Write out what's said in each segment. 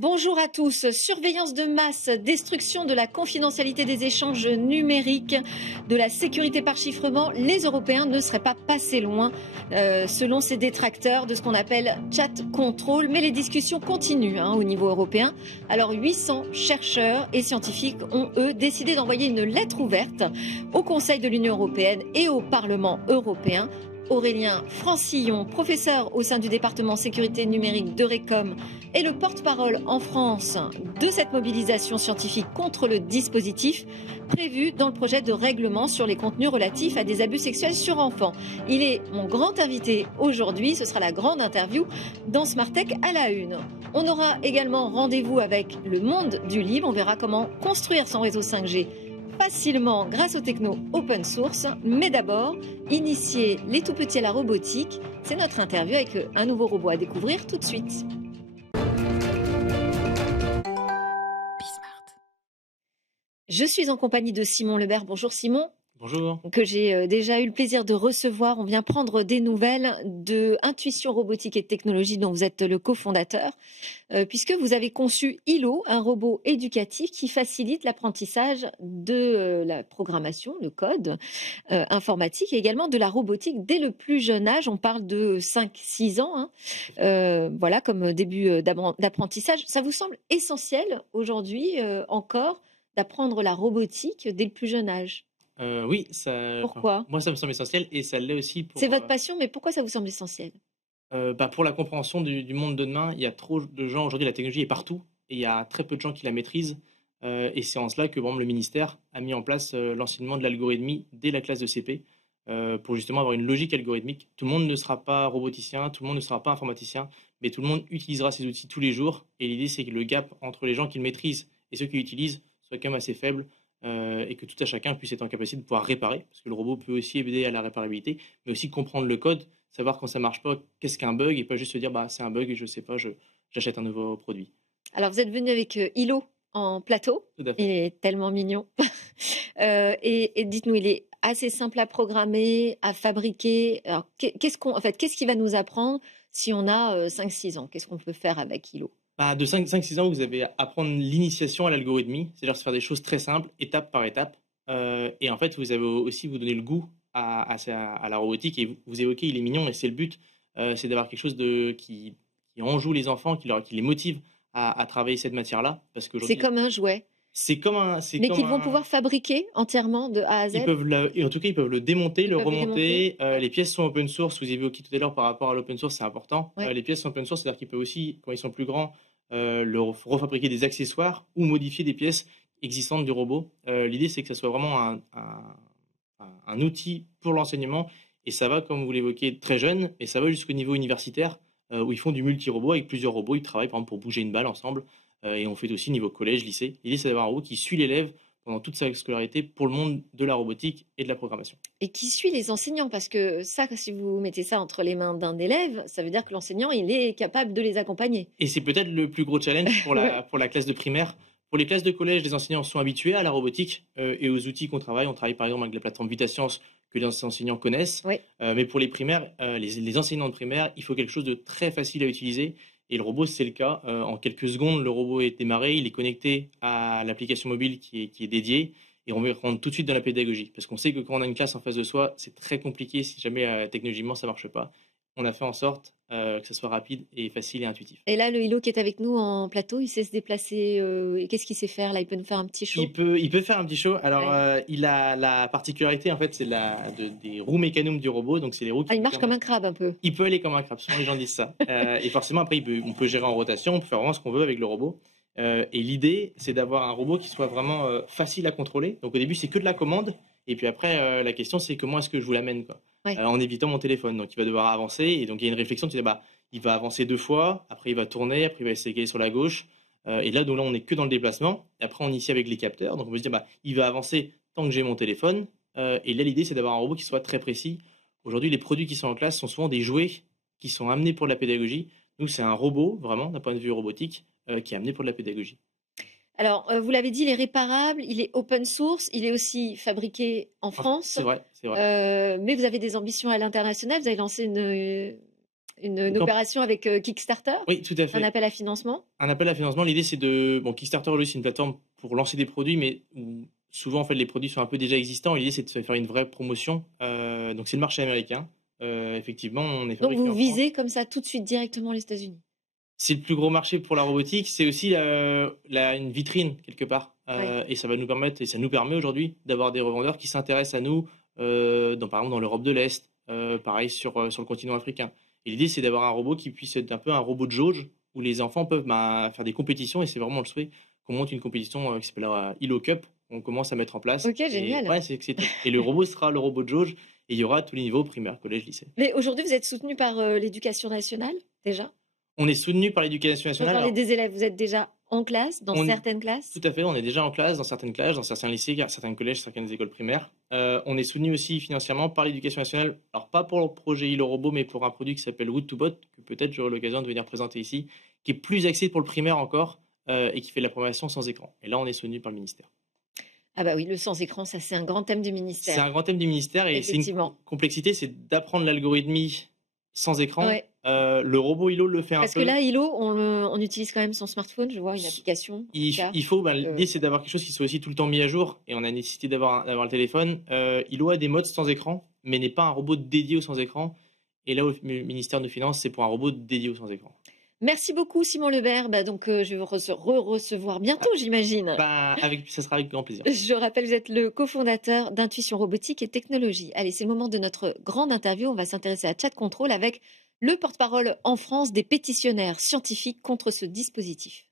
Bonjour à tous. Surveillance de masse, destruction de la confidentialité des échanges numériques, de la sécurité par chiffrement, les Européens ne seraient pas passés loin, selon ces détracteurs de ce qu'on appelle chat control. Mais les discussions continuent au niveau européen. Alors 800 chercheurs et scientifiques ont, eux, décidé d'envoyer une lettre ouverte au Conseil de l'Union européenne et au Parlement européen. Aurélien Francillon, professeur au sein du département sécurité numérique d'Eurecom, est le porte-parole en France de cette mobilisation scientifique contre le dispositif prévu dans le projet de règlement sur les contenus relatifs à des abus sexuels sur enfants. Il est mon grand invité aujourd'hui. Ce sera la grande interview dans Smart Tech à la une. On aura également rendez-vous avec le monde du libre. On verra comment construire son réseau 5G facilement grâce aux technos open source. Mais d'abord, initier les tout-petits à la robotique. C'est notre interview avec un nouveau robot à découvrir tout de suite. Je suis en compagnie de Simon Lebert. Bonjour Simon. Bonjour. Que j'ai déjà eu le plaisir de recevoir. On vient prendre des nouvelles de Intuition Robotique et Technologie dont vous êtes le cofondateur, puisque vous avez conçu ILO, un robot éducatif qui facilite l'apprentissage de la programmation, le code informatique et également de la robotique dès le plus jeune âge. On parle de 5-6 ans, voilà, comme début d'apprentissage. Ça vous semble essentiel aujourd'hui encore d'apprendre la robotique dès le plus jeune âge? Oui, ça. Pourquoi? Moi, ça me semble essentiel et ça l'est aussi pour. C'est votre passion, mais pourquoi ça vous semble essentiel? Pour la compréhension du monde de demain, il y a trop de gens aujourd'hui, la technologie est partout et il y a très peu de gens qui la maîtrisent. Et c'est en cela que, par exemple, le ministère a mis en place l'enseignement de l'algorithmie dès la classe de CP pour justement avoir une logique algorithmique. Tout le monde ne sera pas roboticien, tout le monde ne sera pas informaticien, mais tout le monde utilisera ces outils tous les jours. Et l'idée, c'est que le gap entre les gens qui le maîtrisent et ceux qui l'utilisent soit quand même assez faible. Et que tout à chacun puisse être en capacité de pouvoir réparer, parce que le robot peut aussi aider à la réparabilité, mais aussi comprendre le code, savoir quand ça marche pas, qu'est-ce qu'un bug, et pas juste se dire c'est un bug et je sais pas, j'achète un nouveau produit. Alors vous êtes venu avec ILO en plateau, Tout à fait. il est tellement mignon. Et dites-nous, il est assez simple à programmer, à fabriquer. Alors qu'est-ce qui va nous apprendre si on a 5-6 ans? Qu'est-ce qu'on peut faire avec ILO? De 5-6 ans, vous avez à apprendre l'initiation à l'algorithmie, c'est-à-dire se faire des choses très simples, étape par étape. Et en fait, vous avez aussi vous donner le goût à la robotique. Et vous évoquez, il est mignon, et c'est le but, c'est d'avoir quelque chose qui enjoue les enfants, qui les motive à travailler cette matière-là. Parce C'est comme un jouet. Mais qu'ils vont pouvoir fabriquer entièrement de A à Z. Et en tout cas, ils peuvent le démonter, le remonter. Les pièces sont open source. Vous évoquiez tout à l'heure par rapport à l'open source, c'est important. Ouais. Les pièces sont open source, c'est-à-dire qu'ils peuvent aussi, quand ils sont plus grands, refabriquer des accessoires ou modifier des pièces existantes du robot. L'idée, c'est que ça soit vraiment un outil pour l'enseignement. Et ça va, comme vous l'évoquez, très jeune, et ça va jusqu'au niveau universitaire, où ils font du multi-robot avec plusieurs robots. Ils travaillent, par exemple, pour bouger une balle ensemble. Et on fait aussi niveau collège, lycée. L'idée, c'est d'avoir un robot qui suit l'élève pendant toute sa scolarité pour le monde de la robotique et de la programmation. Et qui suit les enseignants, parce que ça, si vous mettez ça entre les mains d'un élève, ça veut dire que l'enseignant, il est capable de les accompagner. Et c'est peut-être le plus gros challenge pour pour la classe de primaire. Pour les classes de collège, les enseignants sont habitués à la robotique et aux outils qu'on travaille. On travaille par exemple avec la plateforme VitaScience que les enseignants connaissent. Oui. Mais pour les primaires, les enseignants de primaire, il faut quelque chose de très facile à utiliser. Et le robot, c'est le cas. En quelques secondes, le robot est démarré, il est connecté à l'application mobile qui est dédiée. Et on va rentrer tout de suite dans la pédagogie. Parce qu'on sait que quand on a une classe en face de soi, c'est très compliqué si jamais technologiquement ça ne marche pas. On a fait en sorte que ça soit rapide et facile et intuitif. Et là, le ILO qui est avec nous en plateau, il sait se déplacer. Qu'est-ce qu'il sait faire là? Il peut nous faire un petit show? Il peut faire un petit show. Alors, il a la particularité, en fait, c'est des roues mécanum du robot. Donc, c'est les roues qui il marche comme un crabe un peu. Il peut aller comme un crabe, souvent les gens disent ça. Et forcément, après, on peut gérer en rotation, on peut faire vraiment ce qu'on veut avec le robot. Et l'idée, c'est d'avoir un robot qui soit vraiment facile à contrôler. Donc, au début, c'est que de la commande. Et puis après, la question, c'est comment est-ce que je vous l'amène, quoi. Ouais. En évitant mon téléphone. Donc, il va devoir avancer. Et donc, il y a une réflexion. Tu dis, il va avancer 2 fois. Après, il va tourner. Après, il va essayer sur la gauche. Et là, donc là, on n'est que dans le déplacement. Et après, on initie avec les capteurs. Donc, on peut se dire, il va avancer tant que j'ai mon téléphone. Et là, l'idée, c'est d'avoir un robot qui soit très précis. Aujourd'hui, les produits qui sont en classe sont souvent des jouets qui sont amenés pour de la pédagogie. Nous, c'est un robot, vraiment, d'un point de vue robotique, qui est amené pour de la pédagogie. Alors, vous l'avez dit, il est réparable, il est open source, il est aussi fabriqué en France. C'est vrai. Mais vous avez des ambitions à l'international. Vous avez lancé une opération avec Kickstarter? Oui, tout à fait. Un appel à financement? Un appel à financement, l'idée c'est de... Bon, Kickstarter, c'est une plateforme pour lancer des produits, mais où souvent en fait les produits sont un peu déjà existants. L'idée c'est de se faire une vraie promotion. Donc c'est le marché américain. Effectivement, on est Donc fabriqué vous en France. visez comme ça tout de suite directement les États-Unis? C'est le plus gros marché pour la robotique. C'est aussi une vitrine quelque part. Ouais. Et ça va nous permettre, et ça nous permet aujourd'hui d'avoir des revendeurs qui s'intéressent à nous, par exemple dans l'Europe de l'Est, pareil sur le continent africain. Et l'idée c'est d'avoir un robot qui puisse être un peu un robot de jauge où les enfants peuvent faire des compétitions, et c'est vraiment le souhait qu'on monte une compétition qui s'appelle la Hilo Cup. On commence à mettre en place. Ok, génial. Ouais, c'est top. Et le robot sera le robot de jauge, et il y aura à tous les niveaux, primaire, collège, lycée. Mais aujourd'hui, vous êtes soutenu par l'éducation nationale, déjà? On est soutenu par l'éducation On nationale. parlait des élèves, vous êtes déjà en classe, dans certaines classes? Tout à fait, on est déjà en classe, dans certaines classes, dans certains lycées, certains collèges, certaines écoles primaires. On est soutenu aussi financièrement par l'éducation nationale, alors pas pour le projet Hilo Robot, mais pour un produit qui s'appelle Root to Bot, que peut-être j'aurai l'occasion de venir présenter ici, qui est plus axé pour le primaire encore, et qui fait de la programmation sans écran. Et là, on est soutenu par le ministère. Ah bah oui, le sans écran, ça c'est un grand thème du ministère. C'est un grand thème du ministère, et c'est une complexité, c'est d'apprendre l'algorithmie sans écran. Ouais. Le robot Hilo le fait un peu. Parce que là, Hilo, on utilise quand même son smartphone, je vois une application. Il faut, l'idée c'est d'avoir quelque chose qui soit aussi tout le temps mis à jour, et on a nécessité d'avoir le téléphone. Hilo a des modes sans écran, mais n'est pas un robot dédié au sans écran. Et là, au ministère des Finances, c'est pour un robot dédié au sans écran. Merci beaucoup, Simon Lebert. Donc, je vais vous recevoir bientôt, j'imagine. Ça sera avec grand plaisir. Je rappelle, vous êtes le cofondateur d'Intuition Robotique et Technologie. Allez, c'est le moment de notre grande interview. On va s'intéresser à Chat Control avec le porte-parole en France des pétitionnaires scientifiques contre ce dispositif.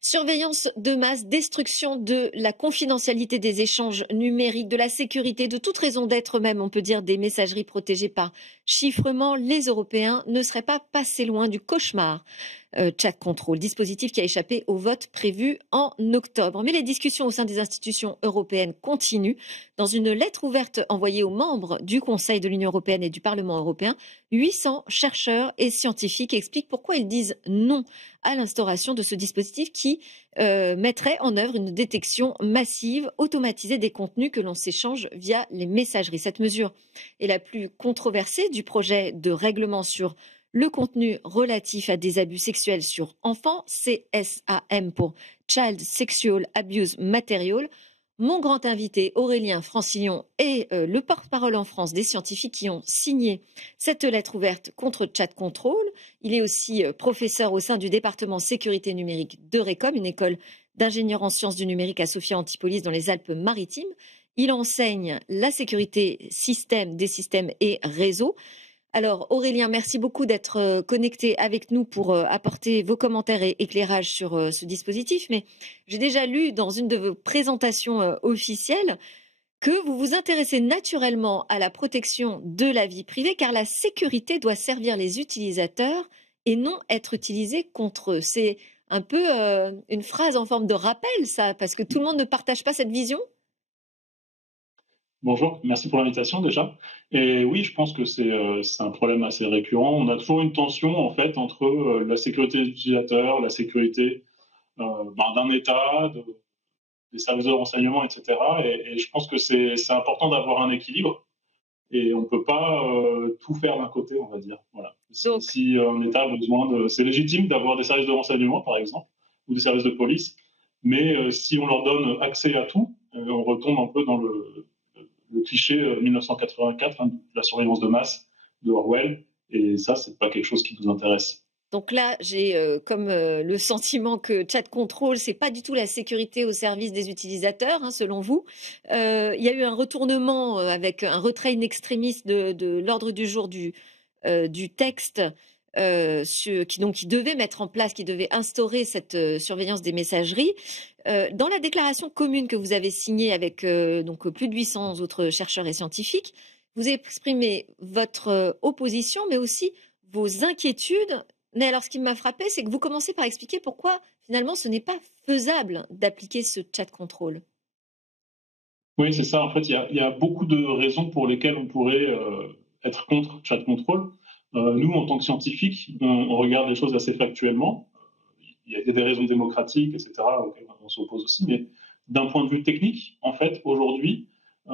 Surveillance de masse, destruction de la confidentialité des échanges numériques, de la sécurité, de toute raison d'être même, on peut dire, des messageries protégées par chiffrement. Les Européens ne seraient pas passés loin du cauchemar. Chat Control, dispositif qui a échappé au vote prévu en octobre. Mais les discussions au sein des institutions européennes continuent. Dans une lettre ouverte envoyée aux membres du Conseil de l'Union européenne et du Parlement européen, 800 chercheurs et scientifiques expliquent pourquoi ils disent non à l'instauration de ce dispositif qui mettrait en œuvre une détection massive, automatisée des contenus que l'on s'échange via les messageries. Cette mesure est la plus controversée du projet de règlement sur le contenu relatif à des abus sexuels sur enfants, CSAM pour Child Sexual Abuse Material. Mon grand invité, Aurélien Francillon, est le porte-parole en France des scientifiques qui ont signé cette lettre ouverte contre Chat Control. Il est aussi professeur au sein du département sécurité numérique d'Eurecom, une école d'ingénieurs en sciences du numérique à Sophia Antipolis dans les Alpes-Maritimes. Il enseigne la sécurité des systèmes et réseaux. Alors Aurélien, merci beaucoup d'être connecté avec nous pour apporter vos commentaires et éclairages sur ce dispositif. Mais j'ai déjà lu dans une de vos présentations officielles que vous vous intéressez naturellement à la protection de la vie privée car la sécurité doit servir les utilisateurs et non être utilisée contre eux. C'est un peu une phrase en forme de rappel, ça, parce que tout le monde ne partage pas cette vision. Bonjour, merci pour l'invitation déjà. Et oui, je pense que c'est un problème assez récurrent. On a toujours une tension en fait entre la sécurité des utilisateurs, la sécurité d'un État, des services de renseignement, etc. Et je pense que c'est important d'avoir un équilibre. Et on ne peut pas tout faire d'un côté, on va dire. Voilà. Donc, si un État a besoin c'est légitime d'avoir des services de renseignement, par exemple, ou des services de police. Mais si on leur donne accès à tout, on retombe un peu dans le cliché 1984, de la surveillance de masse de Orwell, et ça, c'est pas quelque chose qui nous intéresse. Donc là, j'ai le sentiment que Chat Control, c'est pas du tout la sécurité au service des utilisateurs, hein, selon vous. Il y a eu un retournement avec un retrait in extremis de l'ordre du jour du texte qui devait mettre en place, qui devait instaurer cette surveillance des messageries. Dans la déclaration commune que vous avez signée avec plus de 800 autres chercheurs et scientifiques, vous exprimez votre opposition, mais aussi vos inquiétudes. Mais alors, ce qui m'a frappé, c'est que vous commencez par expliquer pourquoi, finalement, ce n'est pas faisable d'appliquer ce chat control. Oui, c'est ça. En fait, il y a beaucoup de raisons pour lesquelles on pourrait être contre chat control. Nous, en tant que scientifiques, on regarde les choses assez factuellement. Il y a des raisons démocratiques, etc., auxquelles on s'oppose aussi, mais d'un point de vue technique, en fait, aujourd'hui, il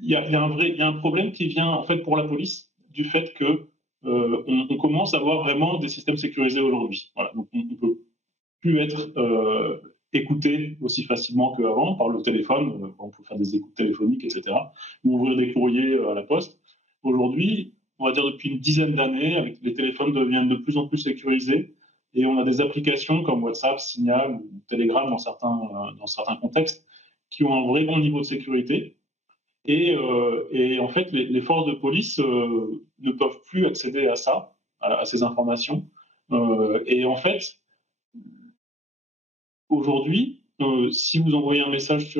y a un problème qui vient, en fait, pour la police, du fait que on commence à avoir vraiment des systèmes sécurisés aujourd'hui. Voilà. Donc, on ne peut plus être écouté aussi facilement qu'avant par le téléphone. On peut faire des écoutes téléphoniques, etc., ou ouvrir des courriers à la poste. Aujourd'hui, on va dire depuis une dizaine d'années, avec les téléphones deviennent de plus en plus sécurisés, et on a des applications comme WhatsApp, Signal ou Telegram dans certains contextes qui ont un vrai bon niveau de sécurité. Et en fait, les forces de police ne peuvent plus accéder à ça, à ces informations. Et en fait, aujourd'hui, si vous envoyez un message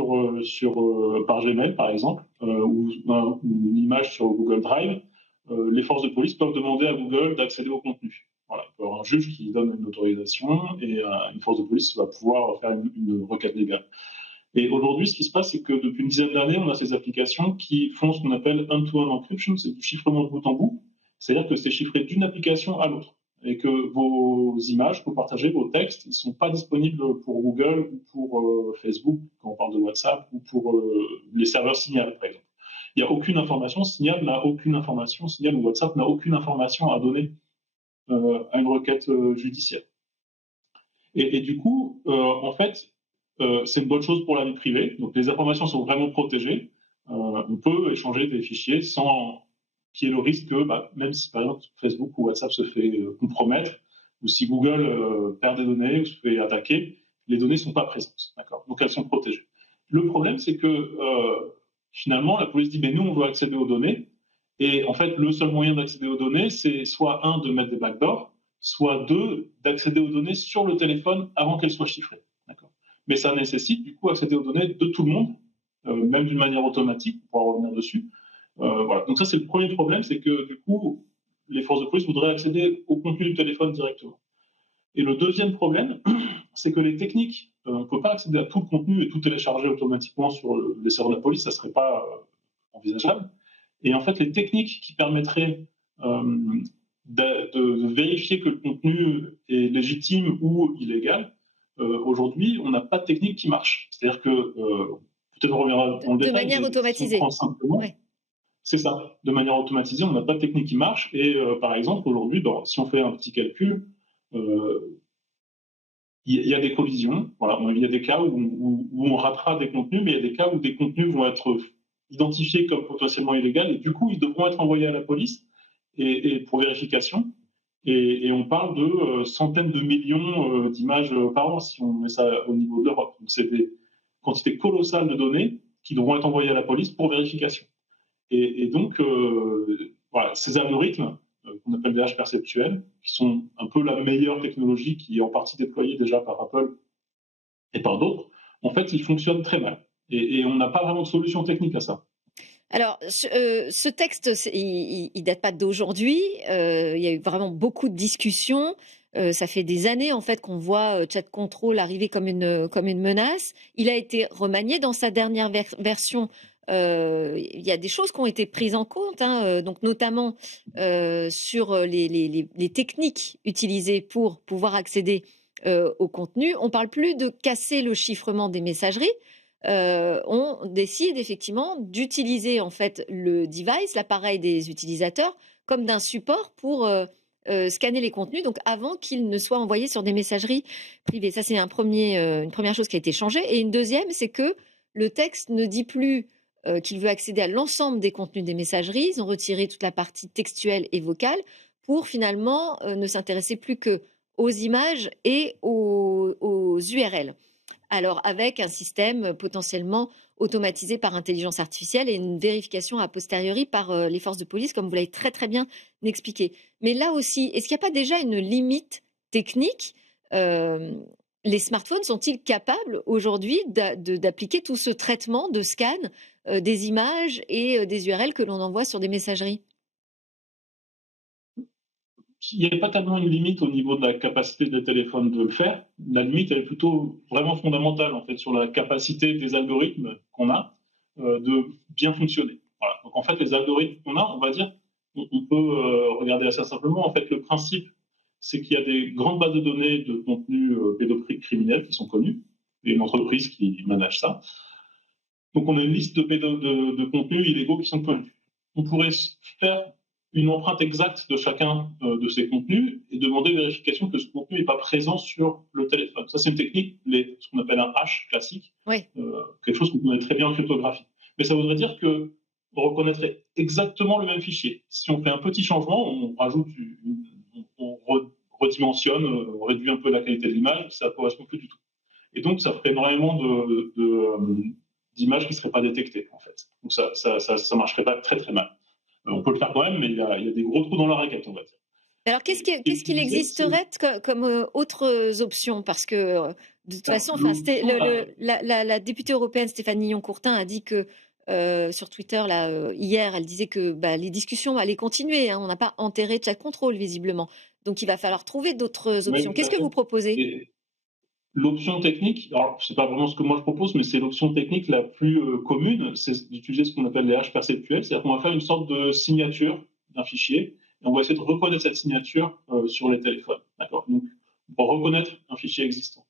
par Gmail, par exemple, ou une image sur Google Drive, les forces de police peuvent demander à Google d'accéder au contenu. Voilà, il peut y avoir un juge qui donne une autorisation et une force de police va pouvoir faire une requête légale. Et aujourd'hui, ce qui se passe, c'est que depuis une dizaine d'années, on a ces applications qui font ce qu'on appelle end-to-end encryption, c'est du chiffrement de bout en bout. C'est-à-dire que c'est chiffré d'une application à l'autre et que vos images que vous partagez, vos textes, ils ne sont pas disponibles pour Google ou pour Facebook, quand on parle de WhatsApp, ou pour les serveurs Signal, par exemple. Il n'y a aucune information, Signal n'a aucune information, Signal ou WhatsApp n'a aucune information à donner à une requête judiciaire. Et du coup, en fait, c'est une bonne chose pour la vie privée. Donc, les informations sont vraiment protégées. On peut échanger des fichiers sans qu'il y ait le risque que, même si par exemple Facebook ou WhatsApp se fait compromettre, ou si Google perd des données ou se fait attaquer, les données ne sont pas présentes. D'accord ? Donc, elles sont protégées. Le problème, c'est que finalement, la police dit mais nous, on veut accéder aux données. Et en fait, le seul moyen d'accéder aux données, c'est soit un, de mettre des backdoors, soit deux, d'accéder aux données sur le téléphone avant qu'elles soient chiffrées. D'accord ? Mais ça nécessite du coup accéder aux données de tout le monde, même d'une manière automatique, on pourra revenir dessus. Voilà. Donc ça, c'est le premier problème, c'est que du coup, les forces de police voudraient accéder au contenu du téléphone directement. Et le deuxième problème, c'est que les techniques, on ne peut pas accéder à tout le contenu et tout télécharger automatiquement sur les serveurs de la police, ça ne serait pas envisageable. Et en fait, les techniques qui permettraient de vérifier que le contenu est légitime ou illégal, aujourd'hui, on n'a pas de technique qui marche. C'est-à-dire que, peut-être on reviendra dans le détail. De manière automatisée. Simplement, ouais. C'est ça. De manière automatisée, on n'a pas de technique qui marche. Et par exemple, aujourd'hui, si on fait un petit calcul, il y a des collisions. Voilà, il y a des cas où on ratera des contenus, mais il y a des cas où des contenus vont être identifiés comme potentiellement illégaux et du coup, ils devront être envoyés à la police et pour vérification. Et on parle de centaines de millions d'images par an si on met ça au niveau de l'Europe. Donc, c'est des quantités colossales de données qui devront être envoyées à la police pour vérification. Et donc, voilà, ces algorithmes qu'on appelle des haches perceptuelles, qui sont un peu la meilleure technologie qui est en partie déployée déjà par Apple et par d'autres, en fait, ils fonctionnent très mal. Et on n'a pas vraiment de solution technique à ça. Alors, ce texte, il date pas d'aujourd'hui. Il y a eu vraiment beaucoup de discussions. Ça fait des années en fait qu'on voit Chat Control arriver comme une menace. Il a été remanié dans sa dernière version. Il y a des choses qui ont été prises en compte, donc notamment sur les techniques utilisées pour pouvoir accéder au contenu. On ne parle plus de casser le chiffrement des messageries. On décide effectivement d'utiliser en fait le device, l'appareil des utilisateurs, comme d'un support pour scanner les contenus, donc avant qu'ils ne soient envoyés sur des messageries privées. Ça, c'est une première chose qui a été changée. Et une deuxième, c'est que le texte ne dit plus qu'il veut accéder à l'ensemble des contenus des messageries. Ils ont retiré toute la partie textuelle et vocale pour finalement ne s'intéresser plus qu'aux images et aux URL. Alors avec un système potentiellement automatisé par intelligence artificielle et une vérification a posteriori par les forces de police, comme vous l'avez très très bien expliqué. Mais là aussi, est-ce qu'il n'y a pas déjà une limite technique ? Les smartphones sont-ils capables aujourd'hui d'appliquer tout ce traitement de scan des images et des URL que l'on envoie sur des messageries ? Il n'y a pas tellement une limite au niveau de la capacité des téléphones de le faire. La limite, elle est plutôt vraiment fondamentale en fait sur la capacité des algorithmes qu'on a de bien fonctionner. Voilà. Donc en fait, les algorithmes qu'on a, on va dire, on peut regarder assez simplement. En fait, le principe, c'est qu'il y a des grandes bases de données de contenu pédocriminel qui sont connues. et une entreprise qui manage ça. Donc on a une liste de contenus illégaux qui sont connus. On pourrait faire une empreinte exacte de chacun de ces contenus et demander vérification que ce contenu n'est pas présent sur le téléphone. Ça, c'est une technique, ce qu'on appelle un hash classique, oui. Quelque chose qu'on connaît très bien en cryptographie. Mais ça voudrait dire qu'on reconnaîtrait exactement le même fichier. Si on fait un petit changement, on rajoute, on redimensionne, on réduit un peu la qualité de l'image, ça ne correspond plus du tout. Et donc, ça ferait énormément d'images qui ne seraient pas détectées, en fait. Donc, ça ne marcherait pas très, très mal. On peut le faire quand même, mais il y a des gros trous dans la raquette, on va dire. Alors, qu'est-ce qu'il existerait comme autres options? Parce que, de toute façon, la députée européenne Stéphanie Yon-Courtin a dit que, sur Twitter, hier, elle disait que les discussions allaient continuer. Hein, on n'a pas enterré chat control, visiblement. Donc, il va falloir trouver d'autres options. Qu'est-ce que vous proposez? L'option technique, alors c'est pas vraiment ce que moi je propose, mais c'est l'option technique la plus commune, c'est d'utiliser ce qu'on appelle les hashes perceptuels, c'est-à-dire qu'on va faire une sorte de signature d'un fichier, et on va essayer de reconnaître cette signature sur les téléphones, d'accord? Donc, pour reconnaître un fichier existant.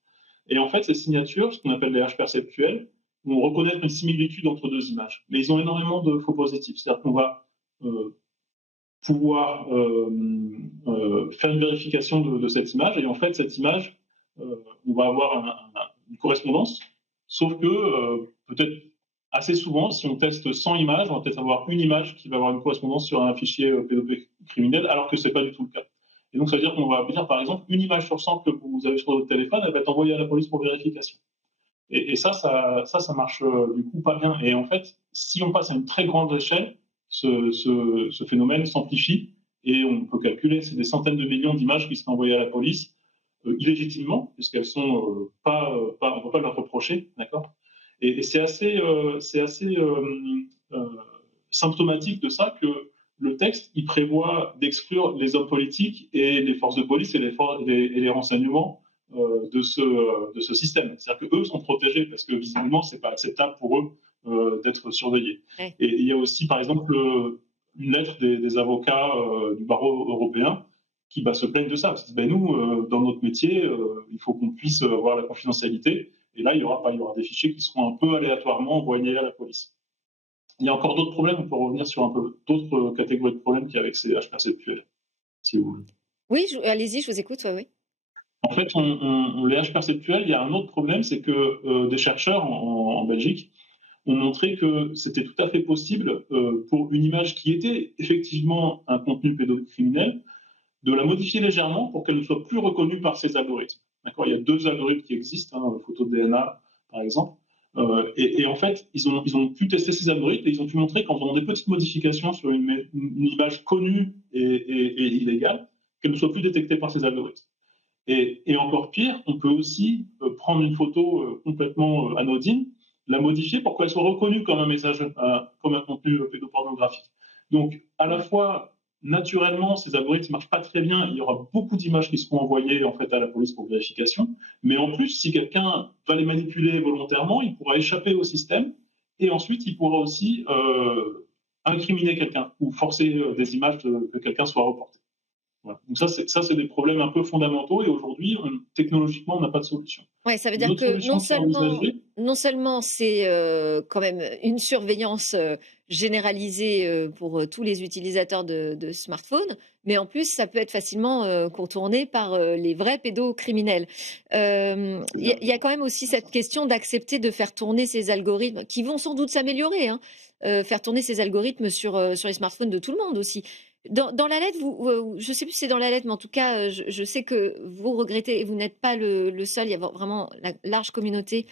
Et en fait, ces signatures, ce qu'on appelle les hashes perceptuels, vont reconnaître une similitude entre deux images, mais ils ont énormément de faux positifs, c'est-à-dire qu'on va pouvoir faire une vérification de cette image, et en fait, cette image, on va avoir une correspondance, sauf que peut-être assez souvent, si on teste 100 images, on va peut-être avoir une image qui va avoir une correspondance sur un fichier pédocriminel, alors que ce n'est pas du tout le cas. Et donc, ça veut dire qu'on va dire, par exemple, une image sur 100 que vous avez sur votre téléphone, elle va être envoyée à la police pour vérification. Et ça marche du coup pas bien. Et en fait, si on passe à une très grande échelle, ce phénomène s'amplifie et on peut calculer, c'est des centaines de millions d'images qui seraient envoyées à la police illégitimement, puisqu'elles sont on ne peut pas leur reprocher, d'accord. Et c'est assez symptomatique de ça que le texte il prévoit d'exclure les hommes politiques et les forces de police et les renseignements de ce système. C'est-à-dire qu'eux sont protégés parce que visiblement c'est pas acceptable pour eux d'être surveillés. Ouais. Et il y a aussi par exemple une lettre des avocats du barreau européen qui se plaignent de ça. Nous, dans notre métier, il faut qu'on puisse avoir la confidentialité. Et là, il y aura des fichiers qui seront un peu aléatoirement envoyés à la police. Il y a encore d'autres problèmes. On peut revenir sur un peu d'autres catégories de problèmes qu'il y a avec ces hashes perceptuels, si vous voulez. Oui, allez-y, je vous écoute. Oui. En fait, les hashes perceptuels, il y a un autre problème, c'est que des chercheurs en Belgique ont montré que c'était tout à fait possible pour une image qui était effectivement un contenu pédocriminel, de la modifier légèrement pour qu'elle ne soit plus reconnue par ces algorithmes. D'accord, il y a deux algorithmes qui existent, photo de DNA par exemple, et en fait ils ont pu tester ces algorithmes et ils ont pu montrer qu'en faisant des petites modifications sur une image connue et illégale, qu'elle ne soit plus détectée par ces algorithmes. Et encore pire, on peut aussi prendre une photo complètement anodine, la modifier pour qu'elle soit reconnue comme un message, comme un contenu pédopornographique. Donc à la fois naturellement, ces algorithmes ne marchent pas très bien. Il y aura beaucoup d'images qui seront envoyées en fait, à la police pour vérification. Mais en plus, si quelqu'un va les manipuler volontairement, il pourra échapper au système. Et ensuite, il pourra aussi incriminer quelqu'un ou forcer des images que quelqu'un soit reporté. Voilà. Donc ça, c'est des problèmes un peu fondamentaux. Et aujourd'hui, technologiquement, on n'a pas de solution. Oui, ça veut dire que non seulement c'est quand même une surveillance généralisée pour tous les utilisateurs de smartphones, mais en plus, ça peut être facilement contourné par les vrais pédocriminels. Il y a quand même aussi cette question d'accepter de faire tourner ces algorithmes, qui vont sans doute s'améliorer, faire tourner ces algorithmes sur les smartphones de tout le monde aussi. Dans la lettre, je ne sais plus si c'est dans la lettre, mais en tout cas, je sais que vous regrettez, et vous n'êtes pas le seul, il y a vraiment la large communauté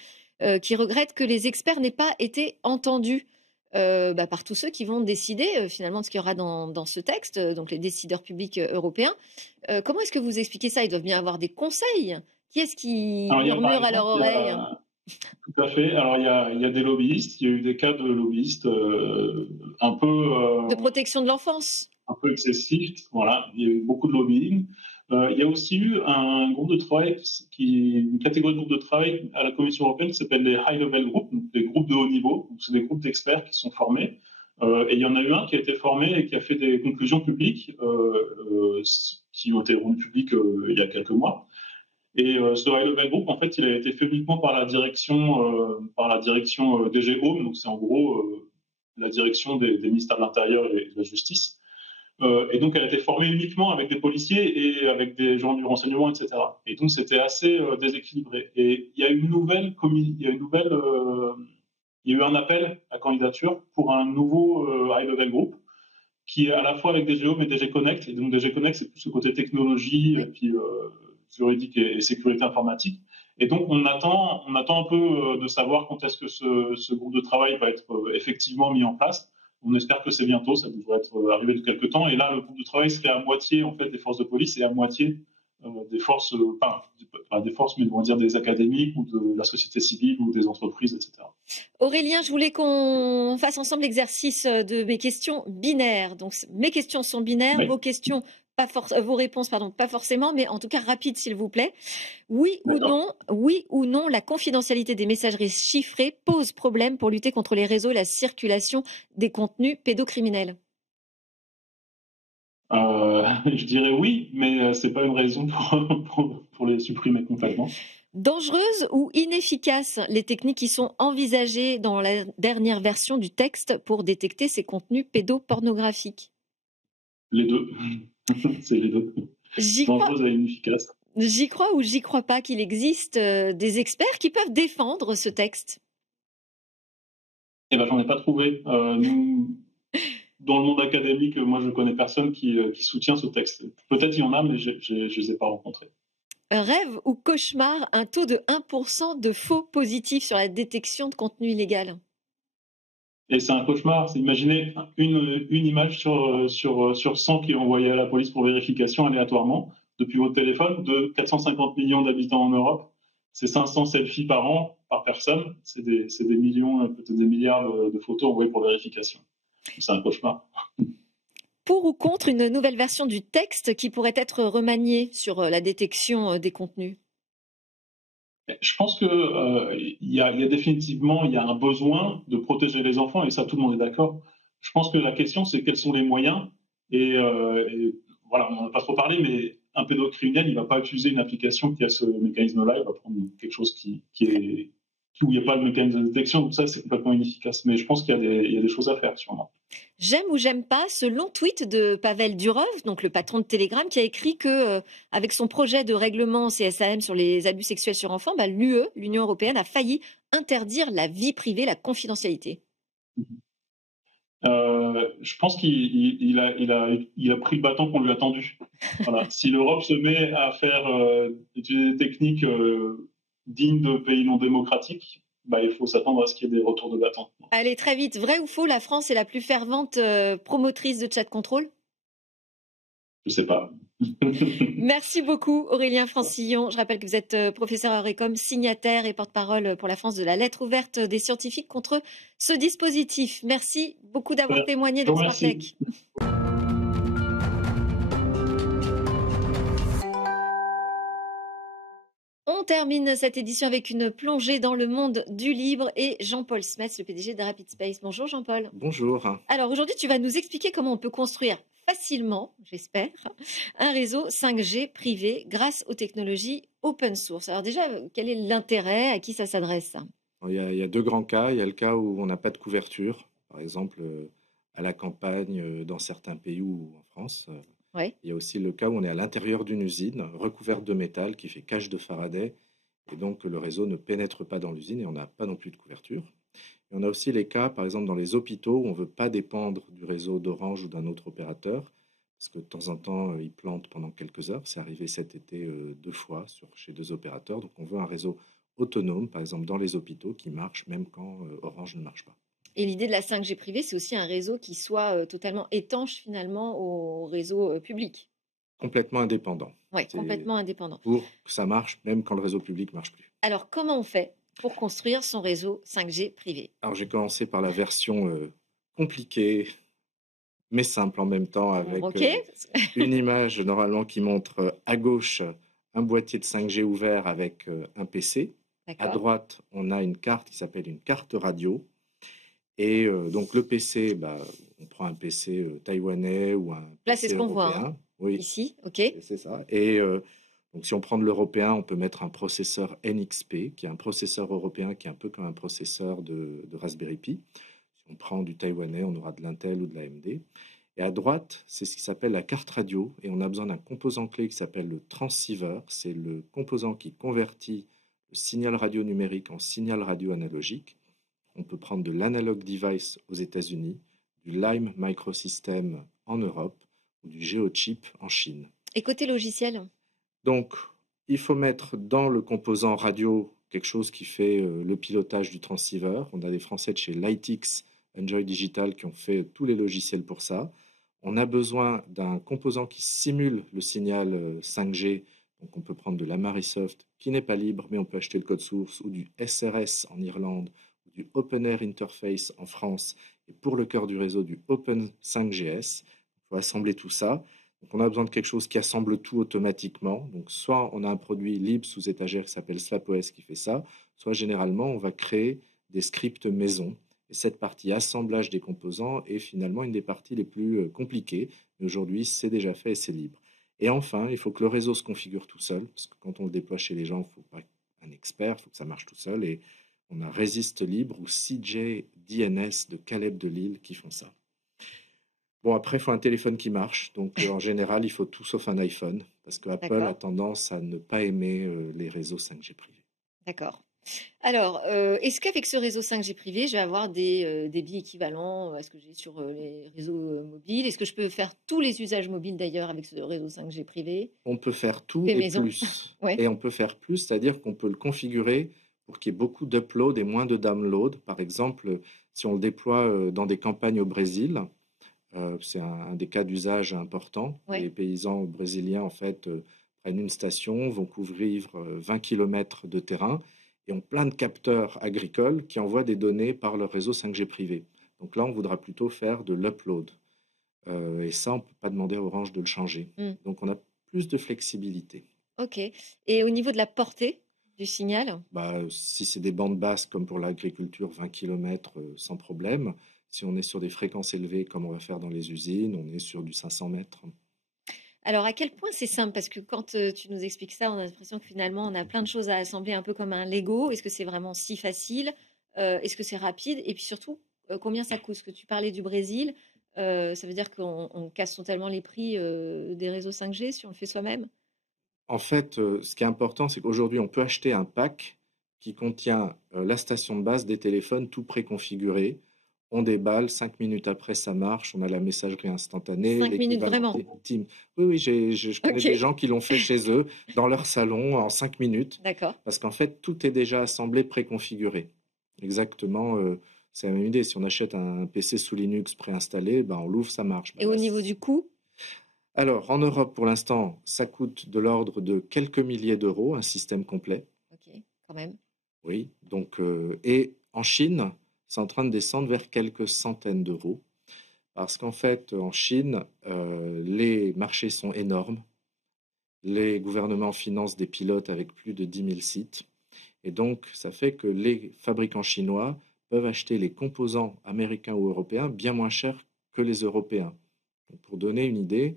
qui regrette que les experts n'aient pas été entendus par tous ceux qui vont décider finalement de ce qu'il y aura dans ce texte, donc les décideurs publics européens. Comment est-ce que vous expliquez ça? Ils doivent bien avoir des conseils. Qui est-ce qui murmure à leur oreille? Tout à fait. Alors, il y a des lobbyistes. Il y a eu des cas de lobbyistes un peu... de protection de l'enfance. Un peu excessif. Voilà. Il y a eu beaucoup de lobbying. Il y a aussi eu un groupe de travail, une catégorie de groupes de travail à la Commission européenne qui s'appelle les high-level groups, des groupes de haut niveau. C'est des groupes d'experts qui sont formés. Et il y en a eu un qui a été formé et qui a fait des conclusions publiques qui ont été rendues publiques il y a quelques mois. Et ce high-level group, en fait, il a été fait uniquement par la direction DG Home, donc c'est en gros la direction des ministères de l'Intérieur et de la Justice. Et donc, elle a été formée uniquement avec des policiers et avec des gens du renseignement, etc. Et donc, c'était assez déséquilibré. Et il y a eu un appel à candidature pour un nouveau high-level group qui est à la fois avec DG Home et DG Connect. Et donc, DG Connect, c'est plus le côté technologie, et puis juridique et sécurité informatique. Et donc, on attend un peu de savoir quand est-ce que ce groupe de travail va être effectivement mis en place. On espère que c'est bientôt, ça devrait être arrivé de quelques temps. Et là, le groupe de travail serait à moitié en fait des forces de police et à moitié des forces, pas des forces, mais on va dire des académiques ou de la société civile ou des entreprises, etc. Aurélien, je voulais qu'on fasse ensemble l'exercice de mes questions binaires. Donc, mes questions sont binaires, Oui. vos réponses, pas forcément, mais en tout cas rapides, s'il vous plaît. Oui ou non, la confidentialité des messageries chiffrées pose problème pour lutter contre les réseaux et la circulation des contenus pédocriminels? Je dirais oui, mais c'est pas une raison pour les supprimer complètement. Dangereuses ou inefficaces les techniques qui sont envisagées dans la dernière version du texte pour détecter ces contenus pédopornographiques? Les deux. C'est les deux. Dangereuse et inefficace. J'y crois ou j'y crois pas qu'il existe des experts qui peuvent défendre ce texte? Eh ben, j'en ai pas trouvé. Nous, dans le monde académique, moi, je connais personne qui soutient ce texte. Peut-être il y en a, mais je les ai pas rencontrés. Rêve ou cauchemar, un taux de 1% de faux positifs sur la détection de contenu illégal? Et c'est un cauchemar. Imaginez une image sur 100 qui est envoyée à la police pour vérification aléatoirement depuis votre téléphone de 450 millions d'habitants en Europe. C'est 500 selfies par an, par personne. C'est des millions, peut-être des milliards de photos envoyées pour vérification. C'est un cauchemar. Pour ou contre une nouvelle version du texte qui pourrait être remaniée sur la détection des contenus? Je pense qu'il y a définitivement un besoin de protéger les enfants, et ça, tout le monde est d'accord. Je pense que la question, c'est quels sont les moyens. Et voilà, on n'en a pas trop parlé, mais un pédocriminel, il ne va pas utiliser une application qui a ce mécanisme-là, il va prendre quelque chose où il n'y a pas le mécanisme de détection. Donc ça, c'est complètement inefficace. Mais je pense qu'il y a des choses à faire, sûrement. J'aime ou j'aime pas ce long tweet de Pavel Durov, donc le patron de Telegram, qui a écrit que, avec son projet de règlement CSAM sur les abus sexuels sur enfants, l'Union européenne, a failli interdire la vie privée, la confidentialité. Je pense qu'il a pris le bâton qu'on lui a tendu. Voilà. Si l'Europe se met à utiliser des techniques dignes de pays non démocratiques, il faut s'attendre à ce qu'il y ait des retours de bâton. Allez, très vite. Vrai ou faux, la France est la plus fervente promotrice de chat control? Je sais pas. Merci beaucoup, Aurélien Francillon. Je rappelle que vous êtes professeur à Eurecom, signataire et porte-parole pour la France de la lettre ouverte des scientifiques contre ce dispositif. Merci beaucoup d'avoir témoigné dans Smart Tech. On termine cette édition avec une plongée dans le monde du libre et Jean-Paul Smets, le PDG de Rapid Space. Bonjour Jean-Paul. Bonjour. Alors aujourd'hui, tu vas nous expliquer comment on peut construire facilement, j'espère, un réseau 5G privé grâce aux technologies open source. Alors déjà, quel est l'intérêt? À qui ça s'adresse? Il y a deux grands cas. Il y a le cas où on n'a pas de couverture, par exemple à la campagne dans certains pays ou en France. Ouais. Il y a aussi le cas où on est à l'intérieur d'une usine recouverte de métal qui fait cage de Faraday et donc le réseau ne pénètre pas dans l'usine et on n'a pas non plus de couverture. Et on a aussi les cas, par exemple, dans les hôpitaux où on ne veut pas dépendre du réseau d'Orange ou d'un autre opérateur parce que de temps en temps, ils plantent pendant quelques heures. C'est arrivé cet été 2 fois chez 2 opérateurs. Donc on veut un réseau autonome, par exemple, dans les hôpitaux qui marche même quand Orange ne marche pas. Et l'idée de la 5G privée, c'est aussi un réseau qui soit totalement étanche finalement au réseau public. Complètement indépendant. Oui, complètement indépendant. Pour que ça marche même quand le réseau public ne marche plus. Alors, comment on fait pour construire son réseau 5G privé? Alors, j'ai commencé par la version compliquée, mais simple en même temps, avec une image normalement qui montre à gauche un boîtier de 5G ouvert avec un PC. À droite, on a une carte qui s'appelle une carte radio. Et donc le PC, on prend un PC taïwanais ou un Là, PC c'est ce qu'on européen. voit. Hein. Oui. Ici, ok. C'est ça. Et Donc si on prend de l'européen, on peut mettre un processeur NXP, qui est un processeur européen qui est un peu comme un processeur de Raspberry Pi. Si on prend du taïwanais, on aura de l'Intel ou de l'AMD. Et à droite, c'est ce qui s'appelle la carte radio, et on a besoin d'un composant clé qui s'appelle le transceiver. C'est le composant qui convertit le signal radio numérique en signal radio analogique. On peut prendre de l'Analog Device aux États-Unis, du Lime Microsystem en Europe ou du GeoChip en Chine. Et côté logiciel? Donc, il faut mettre dans le composant radio quelque chose qui fait le pilotage du transceiver. On a des Français de chez Lightix, Enjoy Digital qui ont fait tous les logiciels pour ça. On a besoin d'un composant qui simule le signal 5G. Donc, on peut prendre de l'Amarisoft qui n'est pas libre, mais on peut acheter le code source, ou du SRS en Irlande, ou du Open Air Interface en France, et pour le cœur du réseau, du Open 5GS. Il faut assembler tout ça. Donc, on a besoin de quelque chose qui assemble tout automatiquement. Donc, soit on a un produit libre sous étagère qui s'appelle SlapOS qui fait ça, soit généralement, on va créer des scripts maison. Et cette partie assemblage des composants est finalement une des parties les plus compliquées. Mais aujourd'hui, c'est déjà fait et c'est libre. Et enfin, il faut que le réseau se configure tout seul, parce que quand on le déploie chez les gens, il ne faut pas un expert, il faut que ça marche tout seul. Et on a Resist Libre ou CJ DNS de Caleb de Lille qui font ça. Bon, après, il faut un téléphone qui marche. Donc, en général, il faut tout sauf un iPhone, parce que Apple a tendance à ne pas aimer les réseaux 5G privés. D'accord. Alors, est-ce qu'avec ce réseau 5G privé, je vais avoir des débits équivalents à ce que j'ai sur les réseaux mobiles? Est-ce que je peux faire tous les usages mobiles d'ailleurs avec ce réseau 5G privé? On peut faire tout et plus. Ouais. Et on peut faire plus, c'est-à-dire qu'on peut le configurer pour qu'il y ait beaucoup d'upload et moins de download. Par exemple, si on le déploie dans des campagnes au Brésil, c'est un des cas d'usage importants. Ouais. Les paysans brésiliens, en fait, prennent une station, vont couvrir 20 km de terrain et ont plein de capteurs agricoles qui envoient des données par leur réseau 5G privé. Donc là, on voudra plutôt faire de l'upload. Et ça, on ne peut pas demander à Orange de le changer. Donc, on a plus de flexibilité. OK. Et au niveau de la portée du signal? Si c'est des bandes basses comme pour l'agriculture, 20 km sans problème. Si on est sur des fréquences élevées comme on va faire dans les usines, on est sur du 500 mètres. Alors, à quel point c'est simple? Parce que quand tu nous expliques ça, on a l'impression que finalement, on a plein de choses à assembler un peu comme un Lego. Est-ce que c'est vraiment si facile? Est-ce que c'est rapide? Et puis surtout, combien ça coûte? Parce que tu parlais du Brésil. Ça veut dire qu'on casse totalement les prix des réseaux 5G si on le fait soi-même? En fait, ce qui est important, c'est qu'aujourd'hui, on peut acheter un pack qui contient la station de base des téléphones tout préconfiguré. On déballe, 5 minutes après, ça marche. On a la messagerie instantanée. 5 minutes, vraiment? Oui, je connais des gens qui l'ont fait chez eux, dans leur salon, en 5 minutes. D'accord. Parce qu'en fait, tout est déjà assemblé, préconfiguré. Exactement, c'est la même idée. Si on achète un PC sous Linux préinstallé, on l'ouvre, ça marche. Et au niveau du coût? Alors, en Europe, pour l'instant, ça coûte de l'ordre de quelques milliers d'euros, un système complet. OK, quand même. Oui, donc, et en Chine, c'est en train de descendre vers quelques centaines d'euros. Parce qu'en fait, en Chine, les marchés sont énormes. Les gouvernements financent des pilotes avec plus de 10 000 sites. Et donc, ça fait que les fabricants chinois peuvent acheter les composants américains ou européens bien moins chers que les Européens. Donc, pour donner une idée,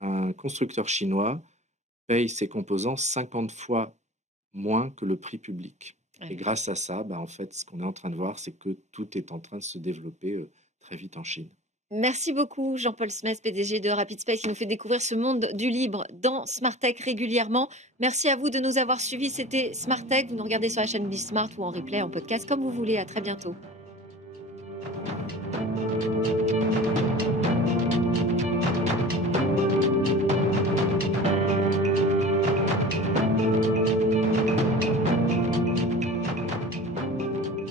un constructeur chinois paye ses composants 50 fois moins que le prix public. Et grâce à ça, en fait, ce qu'on est en train de voir, c'est que tout est en train de se développer très vite en Chine. Merci beaucoup, Jean-Paul Smès, PDG de RapidSpace, qui nous fait découvrir ce monde du libre dans Smart Tech régulièrement. Merci à vous de nous avoir suivis. C'était Smart Tech. Vous nous regardez sur la chaîne Bismart ou en replay, en podcast, comme vous voulez. À très bientôt.